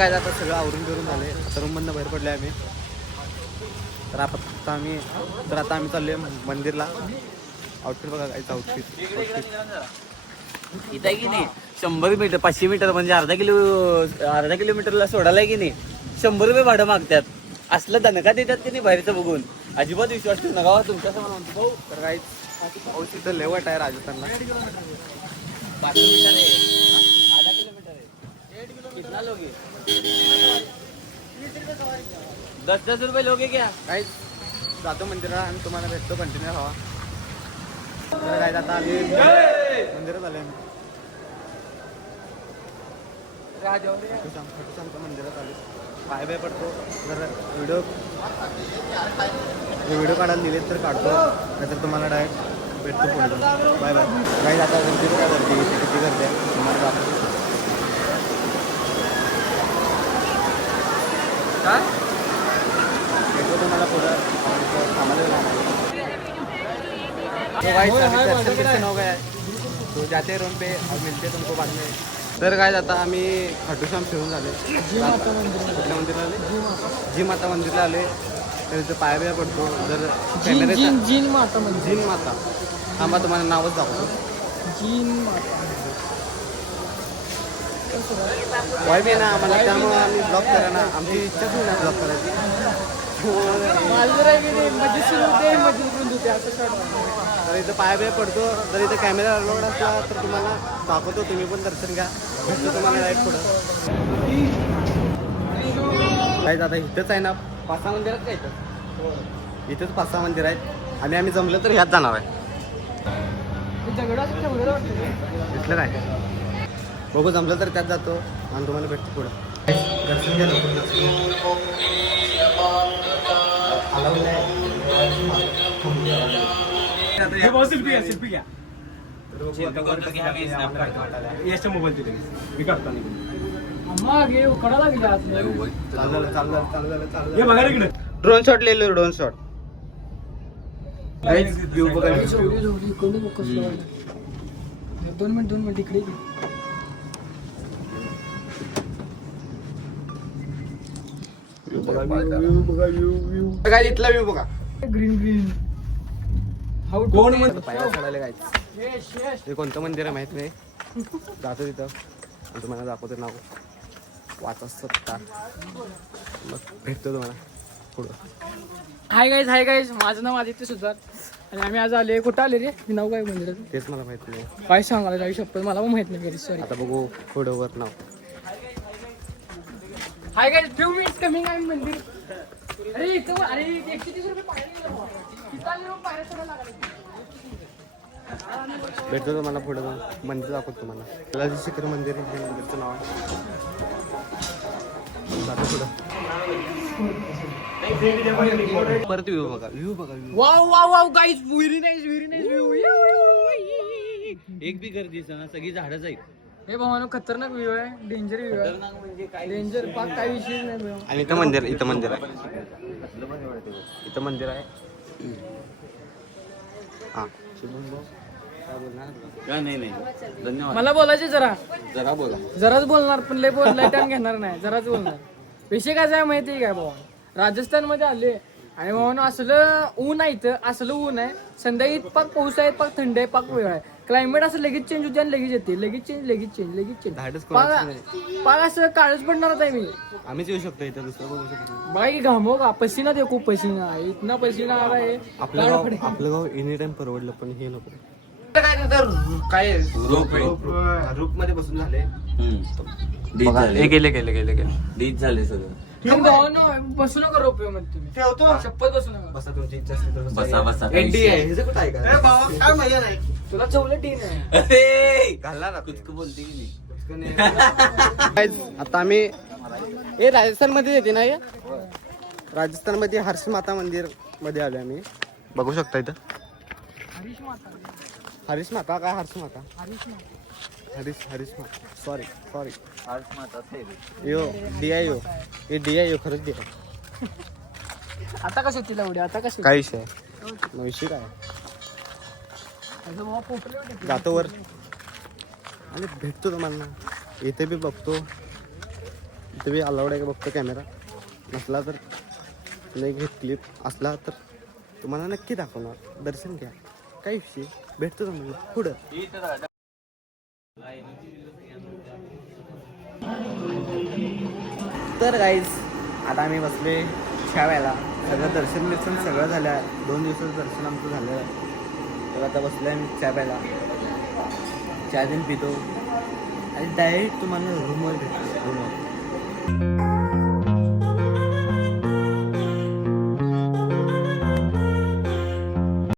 काय आता सगळं आवरून बिरून झाले. आता रूममधनं बाहेर पडले आम्ही. तर आता आम्ही चाललोय मंदिरला. आउटफिट बघा काय आउटफिट इथं आहे की नाही 100 मीटर 500 मीटर म्हणजे अर्धा किलोमीटरला सोडायला आहे की नाही 100 रुपये भाडं मागतात. असलं दणका देतात की नाही बाहेरचं बघून अजिबात विश्वास ठेवू नका तुमच्या समोर म्हणतो. तर काही पाऊस इथं लेवट आहे राजस्थानला. 500 मीटर आहे आधा किलोमीटर आहे. कितना लोग हैं? 10-10 रुपये लोग हैं क्या? काही जातो मंदिराला आणि तुम्हाला भेटतो कंटिन्यू हवा. तर काय आता आम्ही मंदिरात आले. खटूश्यामच्या मंदिरात आले. पाय पडतो. जर व्हिडिओ काढायला दिले तर काढतो, नाहीतर तुम्हाला डायरेक्ट भेटतो पुढे. Bye bye. काही आता गर्दी काय गर्दी किती गर्दी आहे तुम्हाला दाखवतो. काय भेटतो तुम्हाला पुढं आम्हाला तो गाइस दर्शन हो गया है. तो जाते रूम पे और मिलते तुमको बाद में. तर काय आता आम्ही खटूश्याम फिरून झाले. कुठल्या मंदिरला आले? जी माता मंदिरला आले. तर इथं पाया पडतो. जर जीन माता म्हणजे जीन माता थांबा तुम्हाला नावच दाखवतो. जीन माता वाईफ आहे ना आम्हाला, त्यामुळे आम्ही ब्लॉक करा ना. आमची इच्छाच नाही ना ब्लॉक करायची. तर इथं पाया पडतो. जर इथं कॅमेरा अलाउड असला तर तुम्हाला दाखवतो. तुम्ही पण दर्शन घ्या. भेटतो तुम्हाला राईट पुढं. काय आता इथंच आहे ना 5-6 मंदिर आहेत. काय इथंच 5-6 मंदिर आहेत. आणि आम्ही जमलं तर ह्यात जाणार आहे. दिसलं नाही बघू, जमलं तर त्यात जातो आणि तुम्हाला भेटतो पुढं. दर्शन घ्या लवकर. ड्रोन शॉट लिहिलो. ड्रोन शॉट व्ह्यू बघा. 2 मिनिट इकडे काय इथला व्ह्यू बघा. ग्रीन कोण पाया चढायला काय हे कोणतं मंदिर आहे माहित नाही. जातो तिथं आणि तुम्हाला दाखवतो. नाव वाचा सत्ता. मग भेटतो तुम्हाला पुढं. हाय गाईज माझं नाव आदित्य सुद्धा आणि आम्ही आज आले. कुठं आले रे? मी नाव काय मंदिराचं तेच मला माहित नाही. काय सांगायला काही शपथ मला पण माहित नाही. सॉरी. आता बघू पुढं वर नाव. Hi guys few minutes coming आहे मंदिर. अरे इथं 130 रुपये पायऱ्या चढायला लागले. भेटतो तुम्हाला पुढं जाऊन. मंदिर दाखवतो तुम्हाला. बालाजी शिखर मंदिर हे मंदिरचं नाव आहे. जातो पुढं. परत व्ह्यू बघा. व्ह्यू बघा. Wow guys very nice view. एक बी गर्दी ना सगळी झाडच आहेत. हे भावानो खतरनाक व्ह्यू आहे. डेंजर व्ह्यू आहे. म्हणजे काय डेंजर पाक काही विषय नाही भाऊ. आणि इथं मंदिर आहे. इथं मंदिर आहे. हां काय नाही धन्यवाद. मला बोलायचे जरा बोला. जराच बोलणार पण लय टाइम घेणार नाही. जराच बोलणार. विषय काय आहे माहिती आहे काय भावा? राजस्थान मध्ये आले आणि भावानो असलं ऊन आहे इथं. असलं ऊन आहे. संध्याकाळी पाक पाऊस आहे. पाक थंड आहे. पाक वेळ आहे. क्लायमेट असं लगेच चेंज होते आणि लगेच येते. लगेच चेंज धाडच कोणाचं नाही. पाक असं काळच पडणार आहे मी. आम्हीच येऊ शकतो इथं. दुसरं बघू शकतो. बाई घामो का पसीना देखो पसीना. इतना पसीना आ रहा है. आपलं गाव एनी टाइम परवडलं पण हे नको. काय रूप मध्ये बसून झाले. गेले डीज झाले सगळं. बसू नका रोपवे मध्ये तुम्ही. ठेवतो शपथ बसू नका. बसा तुमची इच्छा असली तर बसा एनडी आहे. हे कुठं आहे का? काय मजा नाही. तुला चवलं टीन आहे. घालणार ना. कुछ बोलते की नाही. आता आम्ही राजस्थान मध्ये येते ना. राजस्थान मध्ये हर्ष माता मंदिर मध्ये आले आम्ही. बघू शकता इथं हरीश माता काय हर्ष माता. हरीश माता. सॉरी यो DIO हे DIO खरंच DIO. आता कसं तिला उड्या आता कसं काय विषय विषय काय जातो वर आणि भेटतो तुम्हाला. इथे बी बघतो तुम्ही अलाउड आहे का बघतो कॅमेरा, नसला तर नाही घेत क्लिप, असला तर तुम्हाला नक्की दाखवणार. दर्शन घ्या, काही विषय भेटतो तुम्हाला पुढं. तर गाईज आता आम्ही बसले छाव्याला, सगळं दर्शन बिर्शन सगळं झालं आहे. 2 दिवसाचं दर्शन आमचं झालं आहे. तर आता बसलं आहे मी चहा प्यायला, चहा देऊन पितो आणि डायरेक्ट तुम्हाला रूमवर भेटतो. रूमवर